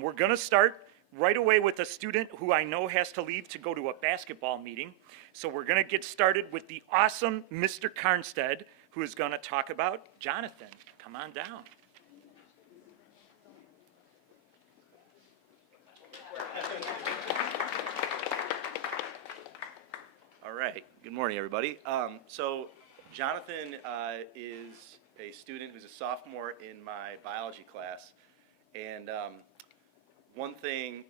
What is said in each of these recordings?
We're going to start right away with a student who I know has to leave to go to a basketball meeting. So we're going to get started with the awesome Mr. Carnstead, who is going to talk about Jonathan. Come on down. All right. Good morning, everybody. So Jonathan is a student who's a sophomore in my biology class. And one thing,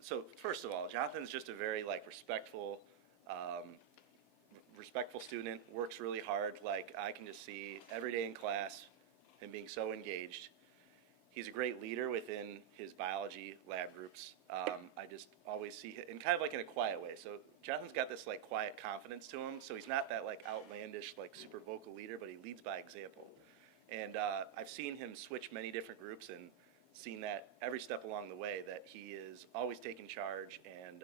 so first of all, Jonathan's just a very respectful student, works really hard. I can just see every day in class him being so engaged. He's a great leader within his biology lab groups. I just always see him, and kind of in a quiet way. So Jonathan's got this quiet confidence to him. So he's not that outlandish, super vocal leader, but he leads by example. And I've seen him switch many different groups and seen that every step along the way that he is always taking charge and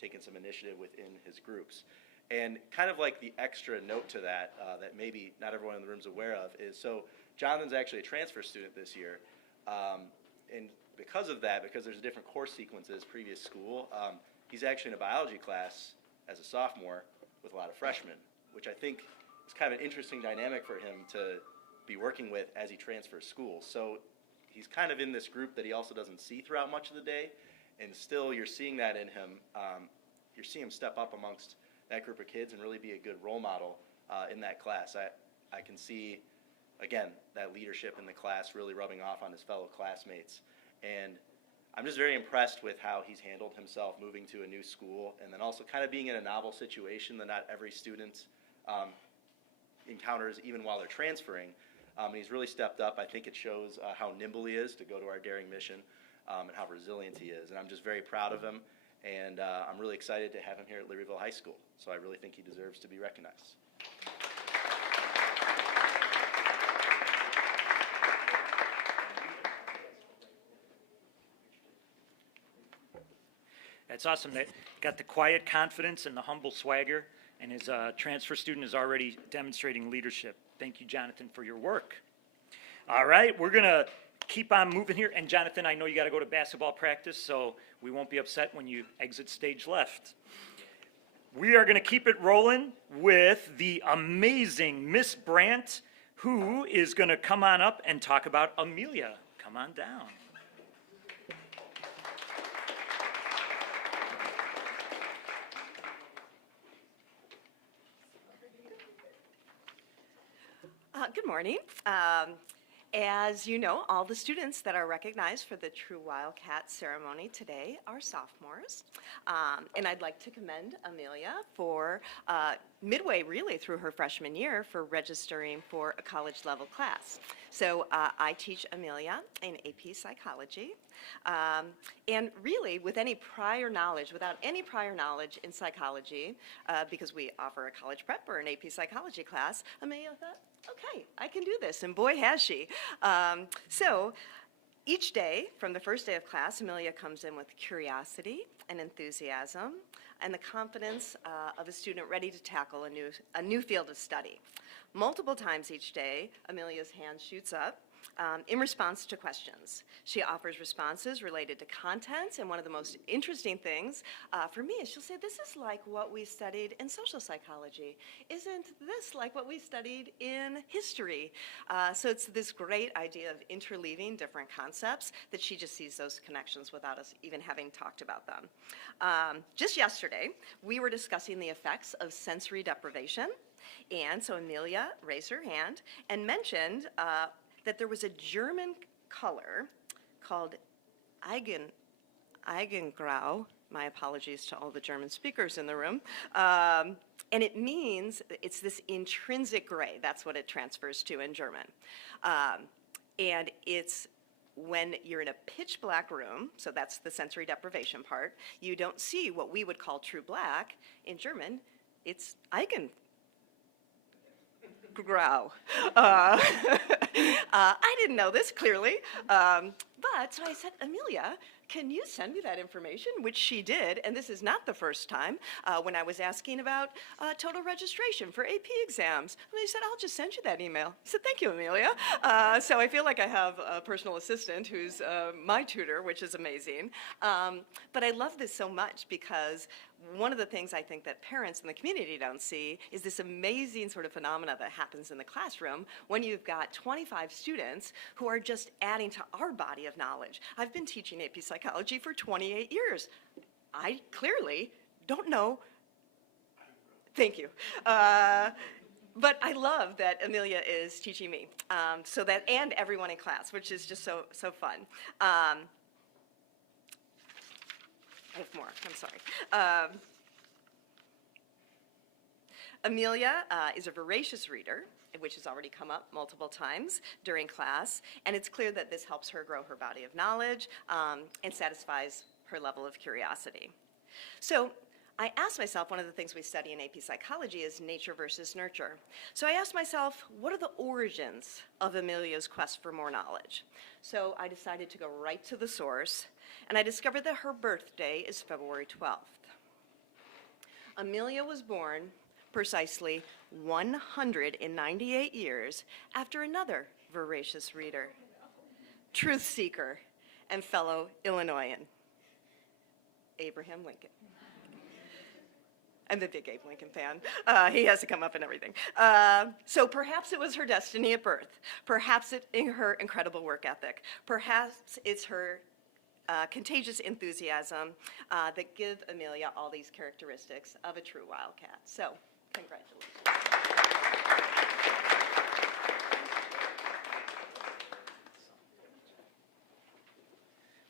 taking some initiative within his groups. And kind of the extra note to that that maybe not everyone in the room is aware of is, so Jonathan's actually a transfer student this year. And because of that, because there's different course sequences previous school, he's actually in a biology class as a sophomore with a lot of freshmen, which I think is kind of an interesting dynamic for him to be working with as he transfers schools. So he's kind of in this group that he also doesn't see throughout much of the day, and still you're seeing that in him. You're seeing him step up amongst that group of kids and really be a good role model in that class. I can see, again, that leadership in the class really rubbing off on his fellow classmates. And I'm just very impressed with how he's handled himself moving to a new school, and then also kind of being in a novel situation that not every student encounters even while they're transferring. And he's really stepped up. I think it shows how nimble he is to go to our daring mission and how resilient he is. And I'm just very proud of him, and I'm really excited to have him here at Libertyville High School. So I really think he deserves to be recognized. That's awesome. That got the quiet confidence and the humble swagger, and his transfer student is already demonstrating leadership. Thank you, Jonathan, for your work. All right, we're going to keep on moving here. And Jonathan, I know you got to go to basketball practice, so we won't be upset when you exit stage left. We are going to keep it rolling with the amazing Miss Brandt, who is going to come on up and talk about Amelia. Come on down. Good morning. As you know, all the students that are recognized for the True Wildcat ceremony today are sophomores. And I'd like to commend Amelia for midway really through her freshman year for registering for a college level class. So I teach Amelia in AP Psychology. And really, with any prior knowledge, without any prior knowledge in psychology, because we offer a college prep or an AP Psychology class, Amelia thought, okay, I can do this, and boy has she. So each day, from the first day of class, Amelia comes in with curiosity and enthusiasm and the confidence of a student ready to tackle a new field of study. Multiple times each day, Amelia's hand shoots up in response to questions. She offers responses related to content, and one of the most interesting things for me is she'll say, this is like what we studied in social psychology. Isn't this like what we studied in history? So it's this great idea of interleaving different concepts that she just sees those connections without us even having talked about them. Just yesterday, we were discussing the effects of sensory deprivation, and so Amelia raised her hand and mentioned that there was a German color called Eigengrau. My apologies to all the German speakers in the room. And it means, it's this intrinsic gray. That's what it transfers to in German. And it's when you're in a pitch black room, so that's the sensory deprivation part, you don't see what we would call true black. In German, it's Grau. I didn't know this clearly. But, so I said, Amelia, can you send me that information? Which she did, and this is not the first time, when I was asking about total registration for AP exams. And they said, I'll just send you that email. I said, thank you, Amelia. So I feel like I have a personal assistant who's my tutor, which is amazing. But I love this so much because one of the things I think that parents in the community don't see is this amazing sort of phenomena that happens in the classroom when you've got 25 students who are just adding to our body of knowledge. I've been teaching AP psychology for 28 years. I clearly don't know. Thank you. But I love that Amelia is teaching me, so that, and everyone in class, which is just so fun. I have more, I'm sorry. Amelia is a voracious reader, which has already come up multiple times during class, and it's clear that this helps her grow her body of knowledge and satisfies her level of curiosity. So I asked myself, one of the things we study in AP psychology is nature versus nurture. So I asked myself, what are the origins of Amelia's quest for more knowledge? So I decided to go right to the source, and I discovered that her birthday is February 12th. Amelia was born precisely 198 years after another voracious reader, truth seeker, and fellow Illinoisan, Abraham Lincoln. I'm a big Abe Lincoln fan. He has to come up and everything. So perhaps it was her destiny at birth. Perhaps it's in her incredible work ethic. Perhaps it's her contagious enthusiasm that give Amelia all these characteristics of a true Wildcat. So, congratulations.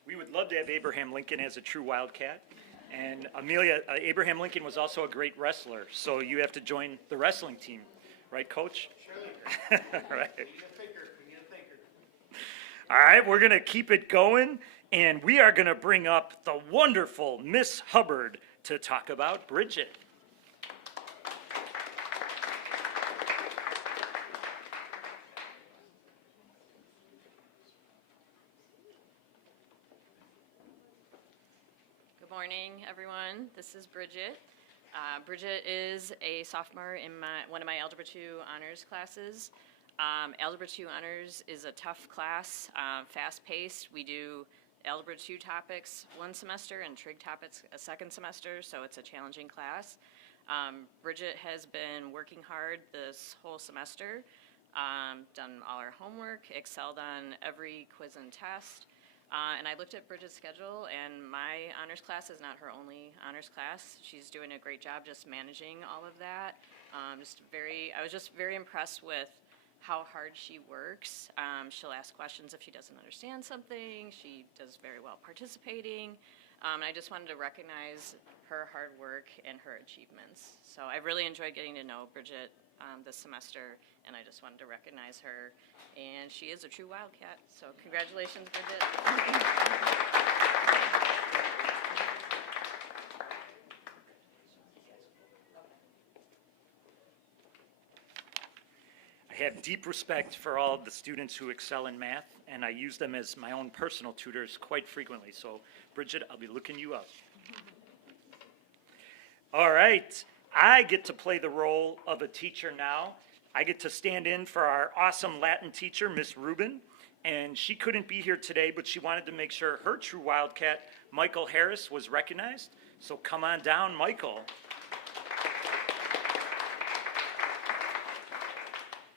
We would love to have Abraham Lincoln as a true Wildcat. And Amelia, Abraham Lincoln was also a great wrestler, so you have to join the wrestling team, right, Coach? Surely. Right. All right, we're going to keep it going, and we are going to bring up the wonderful Miss Hubbard to talk about Bridget. Good morning, everyone. This is Bridget. Bridget is a sophomore in one of my Algebra 2 honors classes. Algebra 2 honors is a tough class, fast-paced. We do Algebra 2 topics one semester and trig topics a second semester, so it's a challenging class. Bridget has been working hard this whole semester, done all her homework, excelled on every quiz and test. And I looked at Bridget's schedule, and my honors class is not her only honors class. She's doing a great job just managing all of that. I was just very impressed with how hard she works. She'll ask questions if she doesn't understand something. She does very well participating. I just wanted to recognize her hard work and her achievements. So I really enjoyed getting to know Bridget this semester, and I just wanted to recognize her. And she is a true Wildcat, so congratulations, Bridget. I have deep respect for all of the students who excel in math, and I use them as my own personal tutors quite frequently. So, Bridget, I'll be looking you up. All right, I get to play the role of a teacher now. I get to stand in for our awesome Latin teacher, Miss Rubin, and she couldn't be here today, but she wanted to make sure her true Wildcat, Michael Harris, was recognized. So come on down, Michael.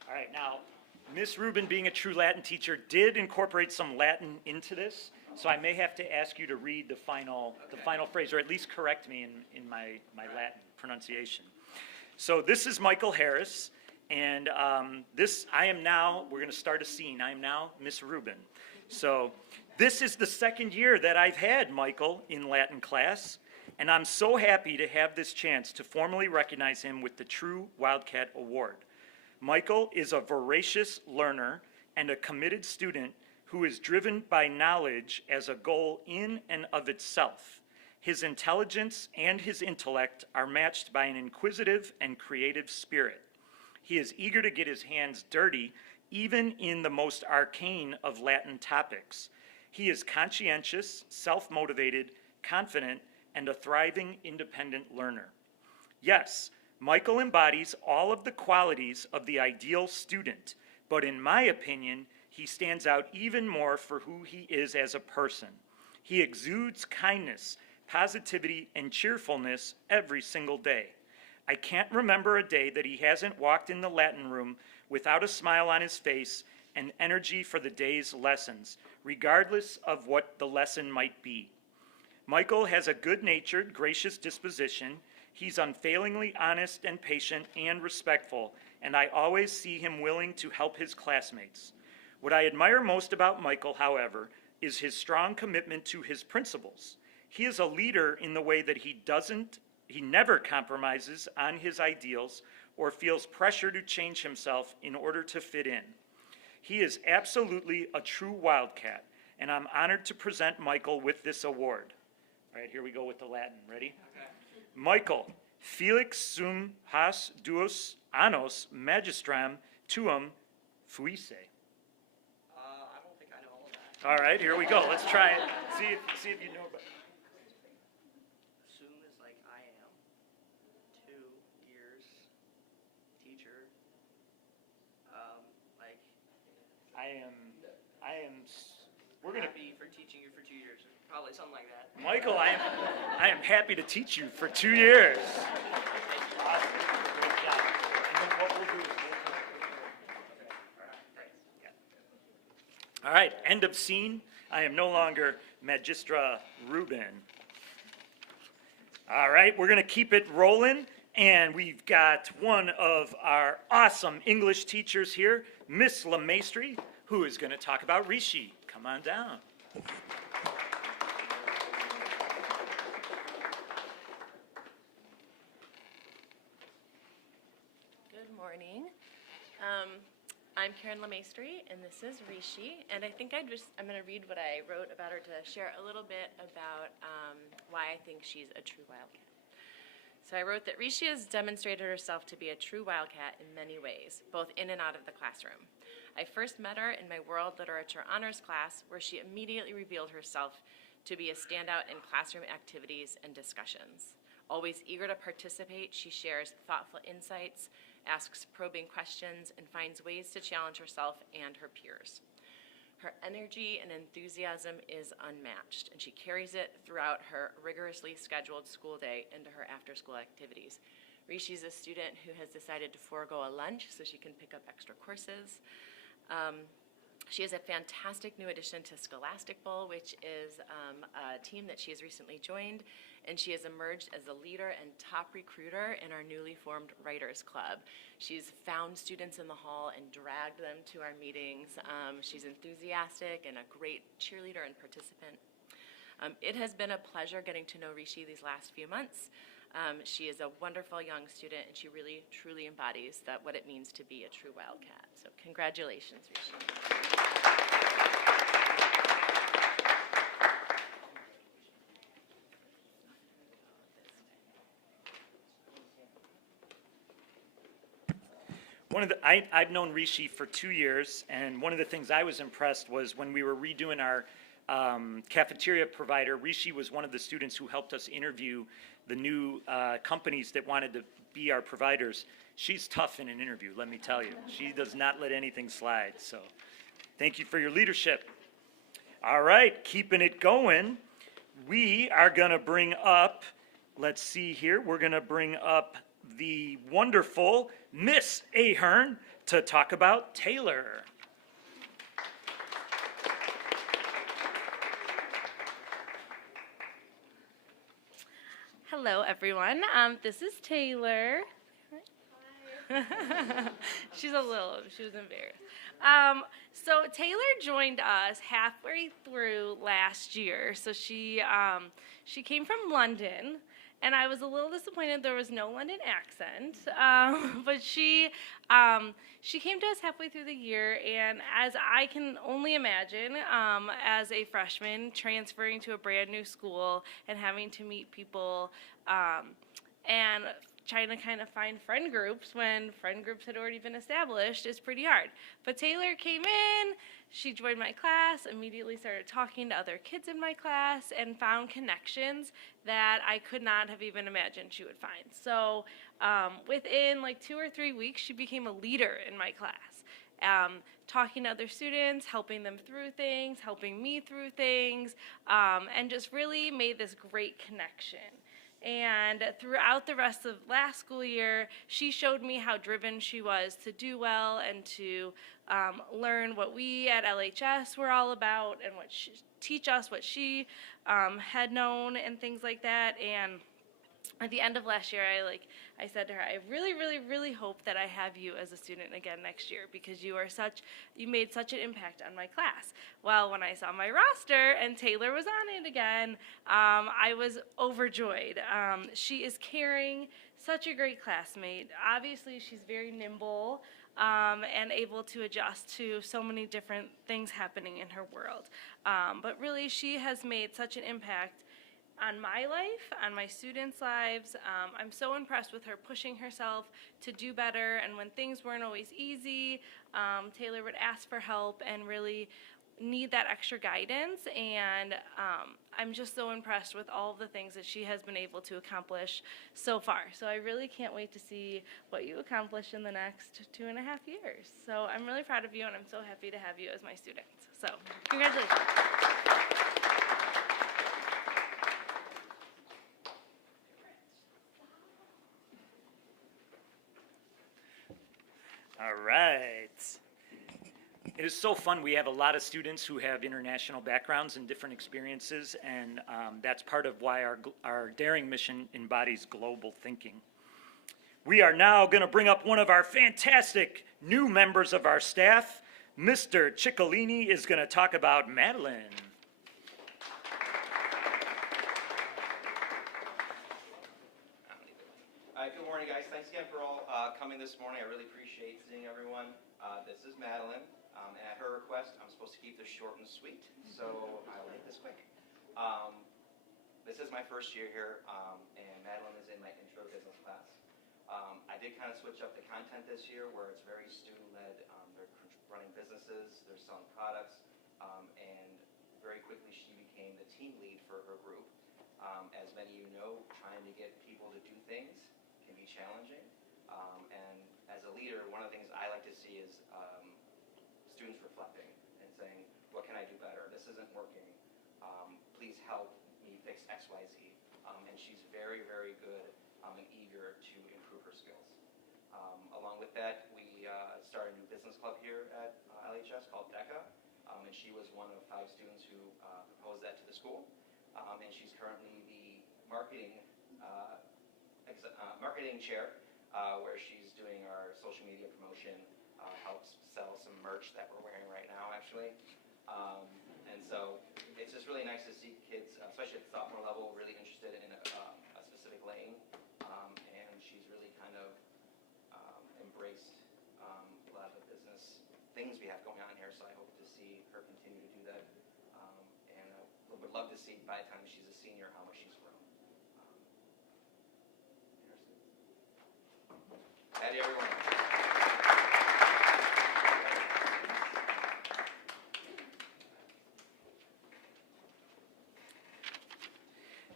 All right, now, Miss Rubin, being a true Latin teacher, did incorporate some Latin into this, so I may have to ask you to read the final phrase, or at least correct me in my Latin pronunciation. So this is Michael Harris, and we're going to start a scene. I am now Miss Rubin. So this is the second year that I've had Michael in Latin class, and I'm so happy to have this chance to formally recognize him with the True Wildcat Award. Michael is a voracious learner and a committed student who is driven by knowledge as a goal in and of itself. His intelligence and his intellect are matched by an inquisitive and creative spirit. He is eager to get his hands dirty, even in the most arcane of Latin topics. He is conscientious, self-motivated, confident, and a thriving independent learner. Yes, Michael embodies all of the qualities of the ideal student, but in my opinion, he stands out even more for who he is as a person. He exudes kindness, positivity, and cheerfulness every single day. I can't remember a day that he hasn't walked in the Latin room without a smile on his face and energy for the day's lessons, regardless of what the lesson might be. Michael has a good-natured, gracious disposition. He's unfailingly honest and patient and respectful, and I always see him willing to help his classmates. What I admire most about Michael, however, is his strong commitment to his principles. He is a leader in the way that he never compromises on his ideals or feels pressure to change himself in order to fit in. He is absolutely a true Wildcat, and I'm honored to present Michael with this award. All right, here we go with the Latin. Ready? Okay. Michael, Felix sum has duos annos magistram tuum fuisse. I don't think I know all of that. All right, here we go. Let's try it. See if you know about it. Assume is like I am. 2 years. Teacher. Like We're gonna. happy for teaching you for 2 years. Probably something like that. Michael, I am happy to teach you for 2 years. Awesome. Great job. And then what we'll do is all right, end of scene. I am no longer Magistra Ruben. All right, we're going to keep it rolling, and we've got one of our awesome English teachers here, Miss LeMaistry, who is going to talk about Rishi. Come on down. Good morning. I'm Karen LeMaistry, and this is Rishi. And I think I'm going to read what I wrote about her to share a little bit about why I think she's a true Wildcat. So I wrote that Rishi has demonstrated herself to be a true Wildcat in many ways, both in and out of the classroom. I first met her in my World Literature Honors class, where she immediately revealed herself to be a standout in classroom activities and discussions. Always eager to participate, she shares thoughtful insights, asks probing questions, and finds ways to challenge herself and her peers. Her energy and enthusiasm is unmatched, and she carries it throughout her rigorously scheduled school day into her after-school activities. Rishi's a student who has decided to forego a lunch so she can pick up extra courses. She is a fantastic new addition to Scholastic Bowl, which is a team that she has recently joined, and she has emerged as a leader and top recruiter in our newly formed Writers Club. She's found students in the hall and dragged them to our meetings. She's enthusiastic and a great cheerleader and participant. It has been a pleasure getting to know Rishi these last few months. She is a wonderful young student, and she really, truly embodies what it means to be a true Wildcat. So congratulations, Rishi. I've known Rishi for 2 years, and one of the things I was impressed was when we were redoing our cafeteria provider, Rishi was one of the students who helped us interview the new companies that wanted to be our providers. She's tough in an interview, let me tell you. She does not let anything slide, so thank you for your leadership. All right, keeping it going, we are going to bring up, let's see here, we're going to bring up the wonderful Miss Ahern to talk about Taylor. Hello, everyone. This is Taylor. Hi. She was embarrassed. So Taylor joined us halfway through last year. So she came from London, and I was a little disappointed there was no London accent. But she came to us halfway through the year, and as I can only imagine, as a freshman transferring to a brand new school and having to meet people and trying to kind of find friend groups when friend groups had already been established is pretty hard. But Taylor came in, she joined my class, immediately started talking to other kids in my class, and found connections that I could not have even imagined she would find. So within like 2 or 3 weeks, she became a leader in my class. Talking to other students, helping them through things, helping me through things, and just really made this great connection. And throughout the rest of last school year, she showed me how driven she was to do well and to learn what we at LHS were all about and teach us what she had known and things like that. And at the end of last year, I said to her, I really, really, really hope that I have you as a student again next year, because you made such an impact on my class. Well, when I saw my roster and Taylor was on it again, I was overjoyed. She is caring, such a great classmate. Obviously, she's very nimble and able to adjust to so many different things happening in her world. But really, she has made such an impact on my life, on my students' lives. I'm so impressed with her pushing herself to do better, and when things weren't always easy, Taylor would ask for help and really need that extra guidance, and I'm just so impressed with all of the things that she has been able to accomplish so far. So I really can't wait to see what you accomplish in the next 2.5 years. So I'm really proud of you, and I'm so happy to have you as my student. So congratulations. All right. It is so fun. We have a lot of students who have international backgrounds and different experiences, and that's part of why our Daring mission embodies global thinking. We are now going to bring up one of our fantastic new members of our staff. Mr. Ciccolini is going to talk about Madeline. Good morning, guys. Thanks again for all coming this morning. I really appreciate seeing everyone. This is Madeline, and at her request, I'm supposed to keep this short and sweet, so I'll make this quick. This is my first year here, and Madeline is in my intro business class. I did kind of switch up the content this year, where it's very student-led. They're running businesses, they're selling products, and very quickly she became the team lead for her group. As many of you know, trying to get people to do things can be challenging, and as a leader, one of the things I like to see is students reflecting and saying, what can I do better? This isn't working. Please help me fix X, Y, Z. And she's very, very good and eager to improve her skills. Along with that, we started a new business club here at LHS called DECA, and she was one of 5 students who proposed that to the school. And she's currently the marketing chair, where she's doing our social media promotion, helps sell some merch that we're wearing right now, actually. And so it's just really nice to see kids, especially at the sophomore level, really interested in a specific lane. And she's really kind of embraced a lot of the business things we have going on here, so I hope to see her continue to do that. And I would love to see by the time she's a senior how much she's grown. Howdy, everyone.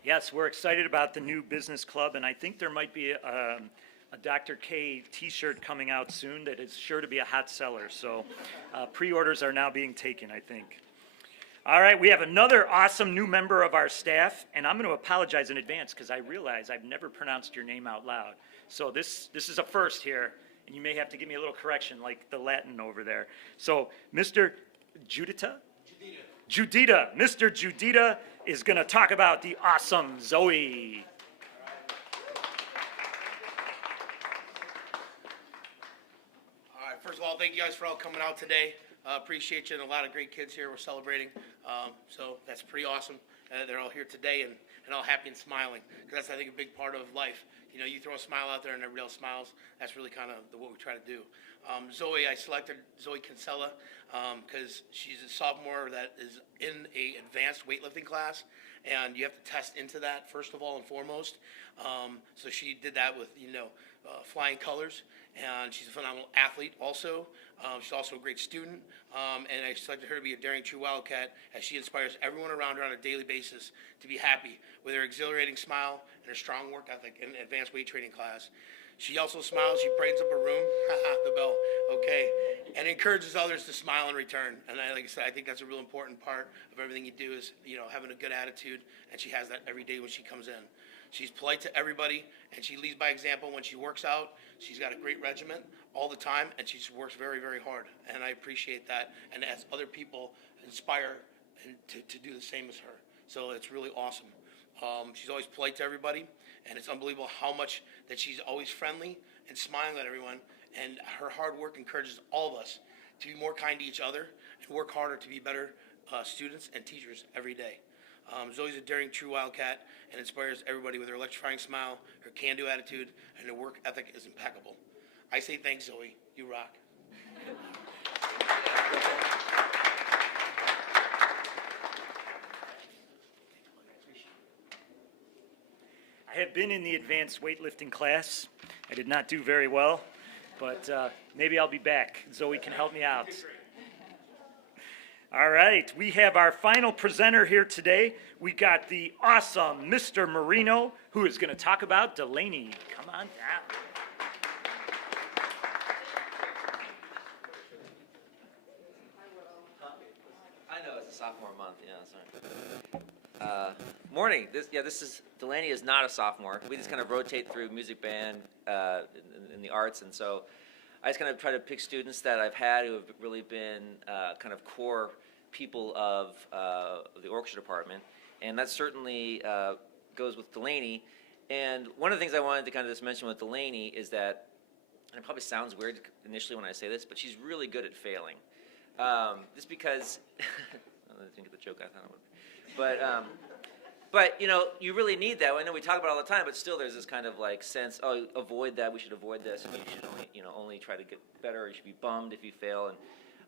Yes, we're excited about the new business club, and I think there might be a Dr. K t-shirt coming out soon that is sure to be a hot seller. So pre-orders are now being taken, I think. All right, we have another awesome new member of our staff, and I'm going to apologize in advance because I realize I've never pronounced your name out loud. So this is a first here, and you may have to give me a little correction like the Latin over there. So Mr. Judita? Judita. Mr. Judita is going to talk about the awesome Zoe. All right, first of all, thank you guys for all coming out today. Appreciate you, and a lot of great kids here we're celebrating. So that's pretty awesome. They're all here today and all happy and smiling, because that's, I think, a big part of life. You know, you throw a smile out there and everybody else smiles. That's really kind of what we try to do. Zoe, I selected Zoe Kinsella because she's a sophomore that is in a advanced weightlifting class, and you have to test into that first of all and foremost. So she did that with, flying colors, and she's a phenomenal athlete also. She's also a great student, and I selected her to be a daring true Wildcat as she inspires everyone around her on a daily basis to be happy with her exhilarating smile and her strong work ethic in advanced weight training class. She also smiles, she brightens up her room, the bell, okay, and encourages others to smile in return. And like I said, I think that's a real important part of everything you do is, having a good attitude, and she has that every day when she comes in. She's polite to everybody, and she leads by example when she works out. She's got a great regimen all the time, and she works very, very hard, and I appreciate that, and as other people inspire and to do the same as her. So it's really awesome. She's always polite to everybody, and it's unbelievable how much that she's always friendly and smiling at everyone, and her hard work encourages all of us to be more kind to each other and work harder to be better students and teachers every day. Zoe's a daring true Wildcat and inspires everybody with her electrifying smile, her can-do attitude, and her work ethic is impeccable. I say thanks, Zoe. You rock. I have been in the advanced weightlifting class. I did not do very well, but maybe I'll be back. Zoe can help me out. All right, we have our final presenter here today. We got the awesome Mr. Marino, who is going to talk about Delaney. Come on down. I know, it's a sophomore month, sorry. Morning, this is, Delaney is not a sophomore. We just kind of rotate through music band in the arts, and so I just kind of try to pick students that I've had who have really been kind of core people of the orchestra department, and that certainly goes with Delaney. And one of the things I wanted to kind of just mention with Delaney is that, and it probably sounds weird initially when I say this, but she's really good at failing. Just because, I didn't get the joke I thought I would. But you really need that. I know we talk about it all the time, but still there's this kind of like sense, oh, avoid that, we should avoid this, and you should only try to get better, or you should be bummed if you fail. And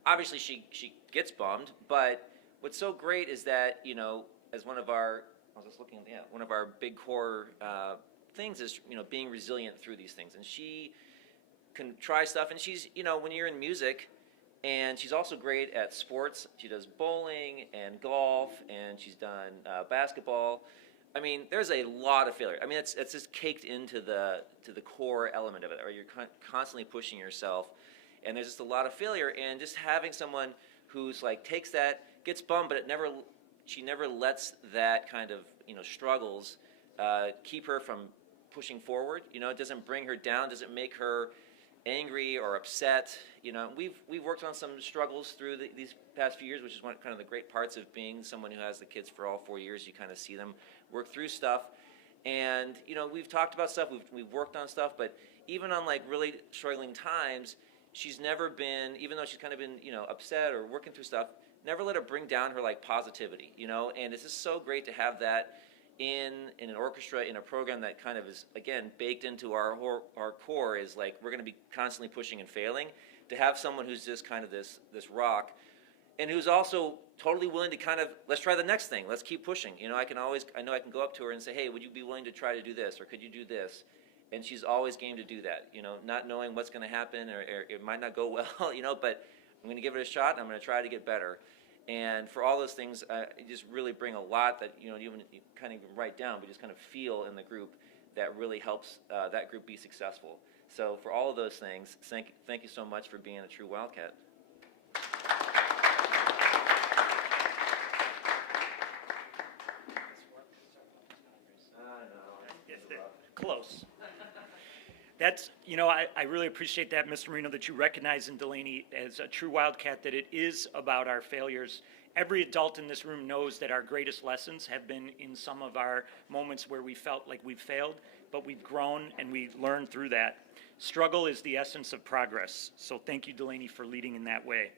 obviously she gets bummed, but what's so great is that, as one of our, one of our big core things is, being resilient through these things. And she can try stuff, and she's, when you're in music, and she's also great at sports. She does bowling and golf, and she's done basketball. I mean, there's a lot of failure. I mean, it's just caked into the core element of it, or you're constantly pushing yourself, and there's just a lot of failure. And just having someone who's like takes that, gets bummed, but she never lets that kind of struggles keep her from pushing forward. It doesn't bring her down, doesn't make her angry or upset. We've worked on some struggles through these past few years, which is one kind of the great parts of being someone who has the kids for all 4 years. You kind of see them work through stuff, and we've talked about stuff, we've worked on stuff, but even on like really struggling times, she's never been, even though she's kind of been upset or working through stuff, never let it bring down her like positivity. And it's just so great to have that in an orchestra, in a program that kind of is, again, baked into our core, is like we're going to be constantly pushing and failing. To have someone who's just kind of this rock, and who's also totally willing to kind of, let's try the next thing, let's keep pushing. I know I can go up to her and say, hey, would you be willing to try to do this, or could you do this? And she's always game to do that, not knowing what's going to happen, or it might not go well, but I'm going to give it a shot, and I'm going to try to get better. And for all those things, you just really bring a lot that you kind of even write down, but just kind of feel in the group that really helps that group be successful. So for all of those things, thank you so much for being a true Wildcat. Close. That's, I really appreciate that, Mr. Marino, that you recognize in Delaney as a true Wildcat, that it is about our failures. Every adult in this room knows that our greatest lessons have been in some of our moments where we felt like we've failed, but we've grown and we learned through that. Struggle is the essence of progress. So thank you, Delaney, for leading in that way.